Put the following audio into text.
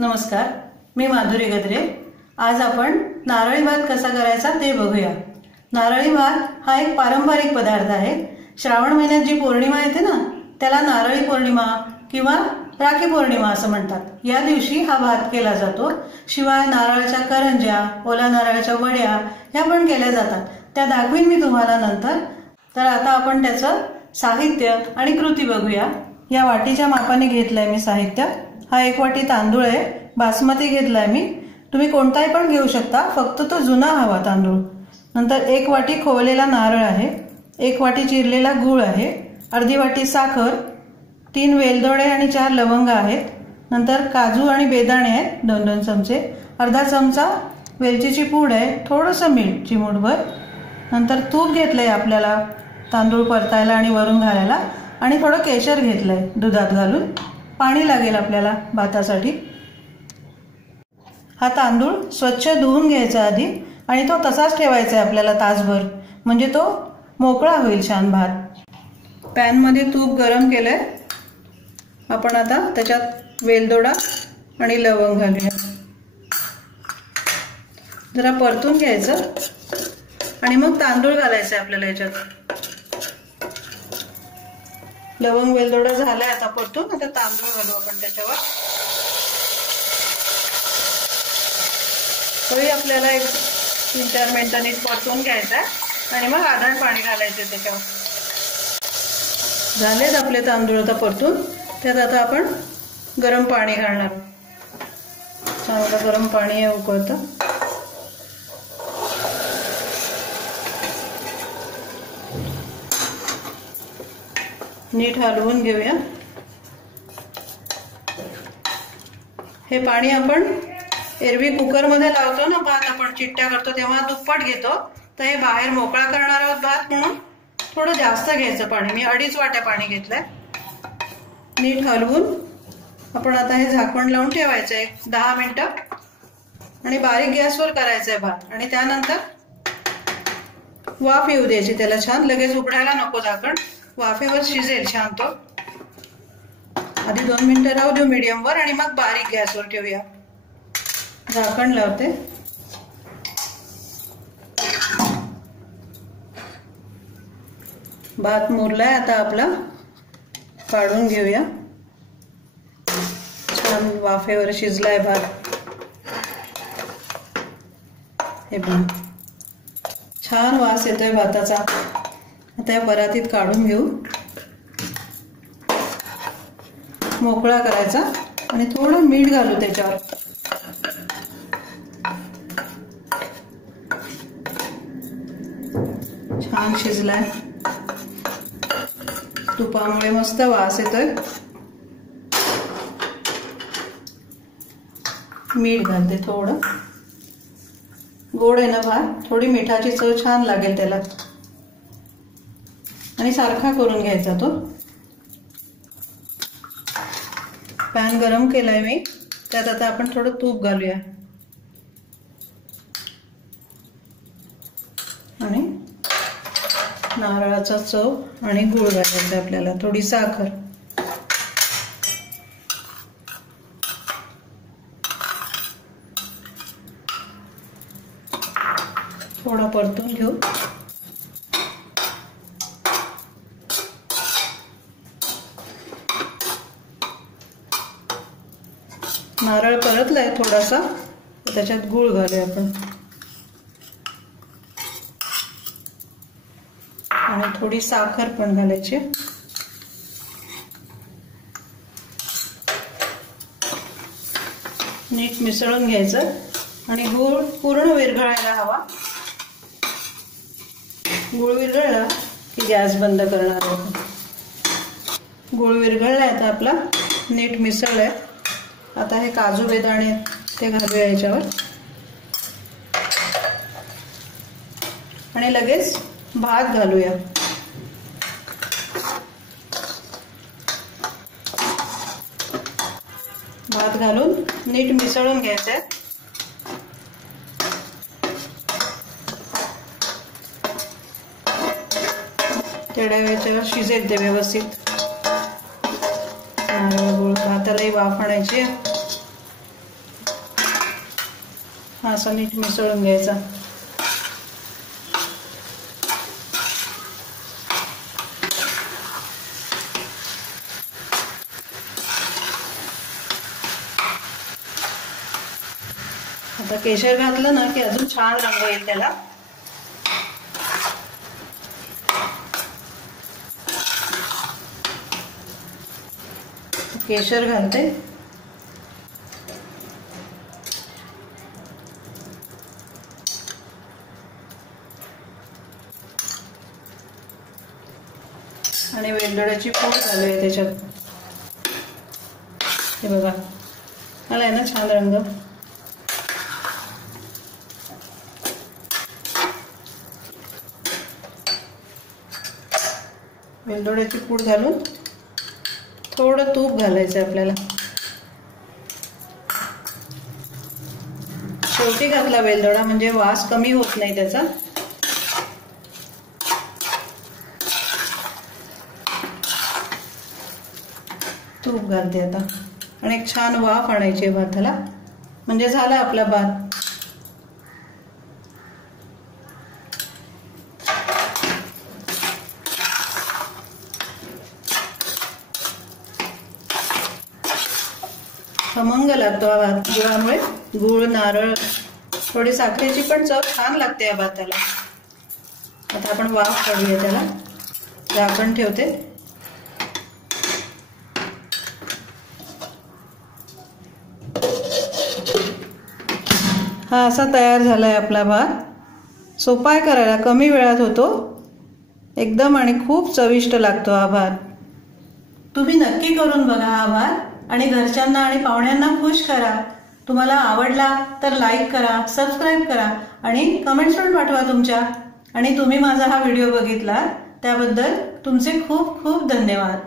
नमस्कार, मी माधुरी गद्रे। आज आपण नारळी भात कसा करायचा ते बघूया। नारळी भात हा एक पारंपरिक पदार्थ आहे। श्रावण महिन्यात जी पौर्णिमा येते ना, त्याला नारळी पौर्णिमा किंवा राखी पौर्णिमा असं म्हणतात। या दिवशी हा भात केला जातो। शिवाय नारळाच्या करंज्या, ओल्या नारळाच्या वड्या ह्या पण केल्या जातात। त्या दाखवीन मी तुम्हाला नंतर। तर आता आपण त्याचं साहित्य आणि कृती बघूया। या वाटीच्या मापाने घेतलंय मी साहित्य। हा 1 वाटी तांदूळ आहे, बासमती घेतलाय मी। तुम्ही कोणताही पण घेऊ शकता, फक्त तो जुना हवा तांदूळ। नंतर 1 वाटी खोवलेला नारळ आहे, 1 वाटी चिरलेला गूळ आहे, अर्धी वाटी साखर, 3 वेलदोडे आणि 4 लवंग आहेत। नंतर काजू आणि बेदाणे आहेत 2-2 चमचे, अर्धा चमचा वेलचीची पूड आहे, थोडंसं मीठ चिमूटभर। नंतर तूप घेतलंय आपल्याला तांदूळ परतायला आणि वरून घालायला, आणि थोडं केशर घेतलंय दुधात घालून। पाणी लागेल आपल्याला भातासाठी। हा तांदूळ स्वच्छ धुवून घ्यायचा आधी, आणि तो तसाच ठेवायचा आहे आपल्याला तासभर, म्हणजे तो मोकळा होईल छान भात। पॅन मध्ये तूप गरम केलंय। आपण आता त्याच्यात वेलदोडा आणि लवंग घालूया। जरा परतून घ्यायचं आणि मग तांदूळ घालायचे आपल्याला याच्यात। लवंग वेलदोडा झालाय आता परतून, आता तांदूळ घालू आपण त्याच्यावर। तोही आपल्याला 3-4 मिनिटांनी परतून घ्यायचा आहे, आणि मग आधण पाणी घालायचे त्याच्यावर। झालेत आपले तांदूळ आता परतून। त्यात आता आपण गरम पाणी घालणार। चांगलं गरम पाणी आहे उकळतं। नीट हलवून घेऊया। हे पाणी आपण एरवी कुकर मध्ये लावतो ना भात, आपण चिट्ट्या करतो तेव्हा दुप्पट घेतो। तर हे बाहेर मोकळा करणार आहोत भात, म्हणून थोडं जास्त घ्यायचं पाणी। मी 2.5 वाट्या पाणी घेतलंय। नीट हलवून आपण आता हे झाकण लावून ठेवायचं आहे 10 मिनिटं, आणि बारीक गॅसवर करायचंय भात। आणि त्यानंतर वाफ येऊ द्यायची त्याला छान, लगेच उघडायला नको झाकण, वाफेवर शिजेल छान तो। आधी 2 मिनिटं राहू देऊ मीडियम वर, आणि मग बारीक गॅसवर ठेवूया। झाकण लावते। भात मुरलाय आता आपला, काढून घेऊया। छान वाफेवर शिजलाय भात। हे बघा छान वास येतोय भाताचा। आता या परातीत काढून घेऊ। मोकळा करायचा आणि थोडं मीठ घालू त्याच्यावर। छान शिजलाय, तुपामुळे मस्त वास येतोय। मीठ घालते थोडं, गोड आहे ना भात, थोडी मिठाची चव छान लागेल त्याला। आणि सारखा करून घ्यायचा तो। पॅन गरम केलाय मी, त्यात आता आपण थोडं तूप घालूया, आणि नारळाचा चव आणि गूळ घालायचा आपल्याला, थोडी साखर। थोडा परतून घेऊ। नारळ परतलाय थोडासा, त्याच्यात गूळ घालूया आपण, आणि थोडी साखर पण घालायची। नीट मिसळून घ्यायचं, आणि गूळ पूर्ण विरघळायला हवा। गूळ विरघळला की गॅस बंद करणार आहोत। गूळ विरघळलाय आता आपला, नीट मिसळलाय। आता हे काजू बेदाणे ते घालूया याच्यावर, आणि लगेच भात घालूया। भात घालून नीट मिसळून घ्यायचंय। तेवढ्या वेळेला शिजेल ते व्यवस्थित। नारळ गुळ भातालाही वाफ आणायची। हा असा नीट मिसळून घ्यायचा. आता केशर घातलं ना की अजून छान रंग येईल त्याला. केशर घालते. आणि वेलदोड्याची पूड घालूया त्याच्यात. हे बघा आलाय ना छान रंग. वेलदोड्याची पूड घालून थोडं तूप घालायचं आपल्याला. शेवटी घातला वेलदोडा म्हणजे वास कमी होत नाही त्याचा. तूप घालते आता आणि एक छान वाफ आणायची भाताला म्हणजे झाला आपला भात. खमंग लागतो हा भात गुळामुळे. गुळ, नारळ, थोडी साखरेची पण चव छान लागते या भाताला. आता आपण वाफ काढूया त्याला. झाकण ठेवते. हा असा तयार झालाय आपला भात. सोपा आहे करायला, कमी वेळात होतो एकदम आणि खूप चविष्ट लागतो हा भात. तुम्ही नक्की करून बघा हा भात आणि घरच्यांना आणि पाहुण्यांना खुश करा. तुम्हाला आवडला तर लाईक करा, सबस्क्राईब करा आणि कमेंट्स पण पाठवा तुमच्या. आणि तुम्ही माझा हा व्हिडिओ बघितला त्याबद्दल तुमचे खूप खूप धन्यवाद.